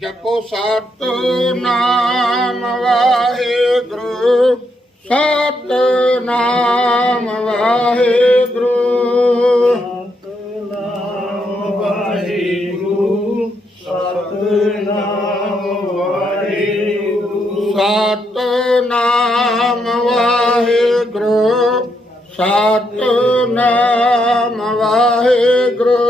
ਜਪੋ ਸਤ ਨਾਮ ਵਾਹਿਗੁਰੂ ਸਤ ਨਾਮ ਵਾਹਿਗੁਰੂ। ਸਤਨਾਮ ਵਾਹਿਗੁਰੂ ਸਤਨਾਮ ਵਾਹਿਗੁਰੂ। ਸਤ ਨਾਮ ਵਾਹਿਗੁਰੂ ਸਤ ਨਾਮ ਵਾਹਿਗੁਰੂ।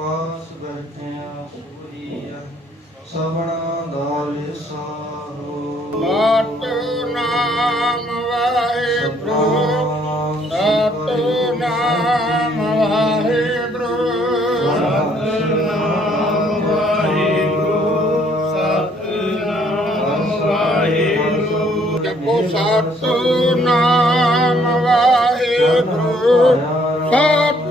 ਪਾਸ ਬੈਠਿਆ ਸੋਈਆ ਸਭਨਾ ਦਾ ਲਿਸਾਰੋ ਸਤ ਨਾਮ ਵਾਹਿਗੁਰੂ ਸਤ ਨਾਮ ਵਾਹਿਗੁਰੂ ਸਤਨਾਮ ਵਾਹਿਗੁਰੂ। ਸਤਨਾਮ ਵਾਹਿਗੁਰੂ ਜਪੋ ਸਤ ਨਾਮ ਵਾਹਿਗੁਰੂ ਸਤ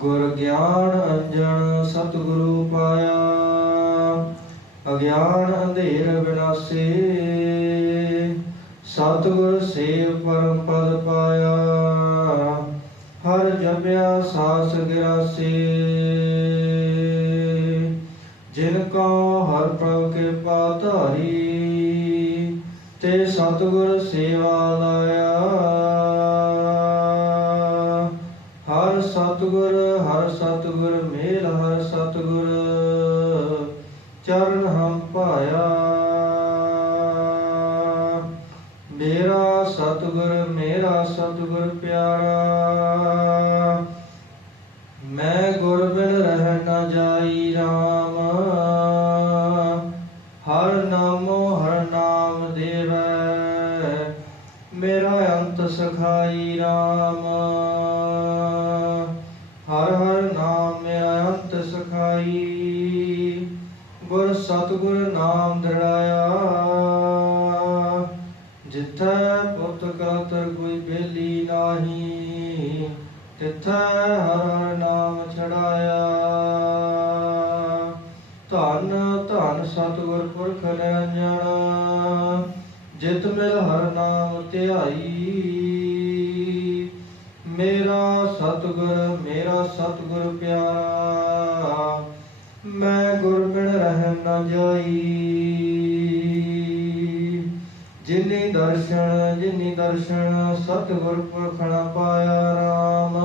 ਗੁਰ ਗਿਆਨ ਅੰਜਨ ਸਤਿਗੁਰੂ ਪਾਇਆ, ਅਗਿਆਨ ਅੰਧੇਰ ਵਿਨਾਸੇ ਸਤਿਗੁਰ ਸੇਵ ਪਰਮ ਪਦ ਪਾਇਆ, ਹਰ ਜਪਿਆ ਸਾਸ ਗਿਆਸੇ ਜਿਨ ਕੋ ਹਰ ਪ੍ਰਭ ਕੇ ਧਾਰੀ, ਤੇ ਸਤਿਗੁਰ ਸੇਵਾ ਲਾਇਆ। ਸਤਿਗੁਰ, ਹਰ ਸਤਿਗੁਰ ਮੇਲ, ਹਰ ਸਤਿਗੁਰ ਚਰਨ ਹਮ ਪਾਇਆ ਮੇਰਾ ਸਤਿਗੁਰ ਮੇਰਾ ਸਤਿਗੁਰ ਪਿਆਰਾ, ਮੈਂ ਗੁਰ ਬਿਨ ਰਹਿ ਨਾ ਜਾਈ RAM ਹਰ ਨਾਮੋ, ਹਰ ਨਾਮ ਦੇਵੈ, ਮੇਰਾ ਅੰਤ ਸਖਾਈ। ਨਾਹੀ ਤਿੱਥੈ ਹਰ ਨਾਮ ਛੜਾਇਆ ਧੰਨ ਧੰਨ ਸਤਿਗੁਰ ਪੁਰਖ ਜਾਣਾ, ਜਿਤ ਮਿਲ ਹਰ ਨਾਮ ਧਿਆਈ। ਮੇਰਾ ਸਤਿਗੁਰ ਮੇਰਾ ਸਤਿਗੁਰ ਪਿਆਰਾ, ਮੈਂ ਗੁਰ ਬਿਨ ਰਹਿ ਨਾ ਜਾਈ। ਜਿਨੀ ਦਰਸ਼ਨ ਜਿਨੀ ਦਰਸ਼ਨ, ਸਤਿਗੁਰ ਪੁਰਖਣਾ ਪਾਇਆ RAM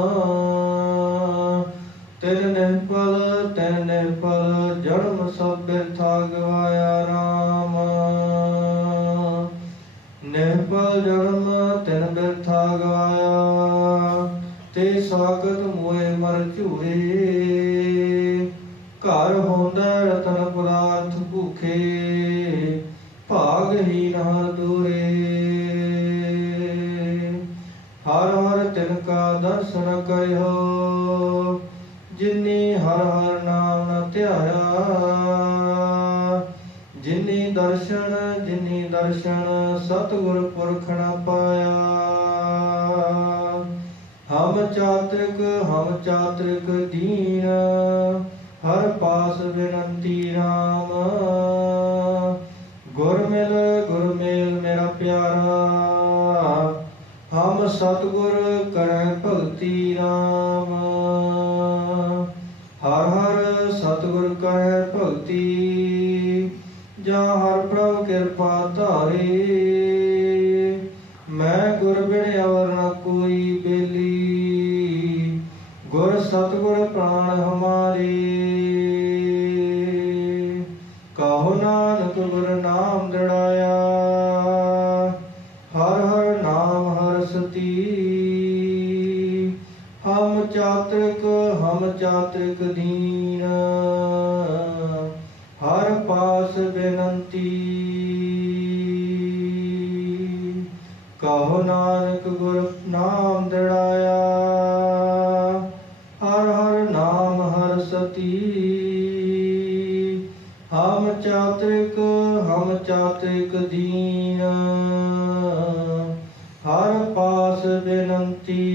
ਤਿਨ ਨਿਰਪਲ ਤਿਨ ਨਿਰਪਲ, ਜਨਮ ਸਭ ਬਿਰਥਾ ਗਵਾਇਆ RAM ਨਿਰਪਲ ਜਨਮ, ਤਿਨ ਬਿਰਥਾ ਗਵਾਇਆ ਤੇ ਸਵਾਗਤ ਮੋਏ ਮਰ ਝੂਏ ਘਰ ਹੁੰਦਾ ਰਤਨ ਪਦਾਰਥ ਭੁਖੇ। ਦਰਸ਼ਨ ਕਰਿਓ, ਜਿਨੀ ਹਰ ਹਰ ਨਾਮ ਨ ਧਿਆਇਆ। ਪਾਇਆ ਦਰਸ਼ਨ, ਜਿਨੀ ਦਰਸ਼ਨ ਸਤਿਗੁਰ ਪੁਰਖ ਨ ਪਾਇਆ। ਹਮ ਚਾਤ੍ਰਿਕ ਹਮ ਚਾਤ੍ਰਿਕ ਦੀਨ, ਹਰ ਪਾਸ ਬੇਨੰਤੀ RAM ਗੁਰ ਮਿਲ ਗੁਰ ਮਿਲ ਮੇਰਾ ਪਿਆਰਾ। ਹਮ ਸਤਿਗੁਰ ਕਰੈ ਜਾਂ ਹਰ ਪ੍ਰਭ ਕਿਰਪਾ ਧਾਰੇ। ਮੈਂ ਗੁਰ ਬਿਨ ਅਵਰ ਨ ਕੋਈ ਬੇਲੀ। ਗੁਰ ਸਤਿਗੁਰ ਪ੍ਰਾਣ ਹਮਾਰੇ। ਕਹੋ ਨਾਨਕ ਗੁਰ ਨਾਮ ਦੜਾਇਆ ਹਰ ਹਰ ਨਾਮ ਹਰ ਸਤੀ। ਹਮ ਚਾਤ੍ਰਿਕ ਹਮ ਚਾਤ੍ਰਿਕ ਦੀਨ। ਹਰ ਪਾਸ ਬੇਨੰਤੀ। ਕਹੋ ਨਾਨਕ ਗੁਰ ਨਾਮ ਦੜਾਇਆ। ਹਰ ਹਰ ਨਾਮ ਹਰ ਸਤੀ। ਹਮ ਚਾਤ੍ਰਿਕ ਹਮ ਚਾਤ੍ਰਿਕ ਦੀਨ। ਹਰ ਪਾਸ ਬੇਨੰਤੀ।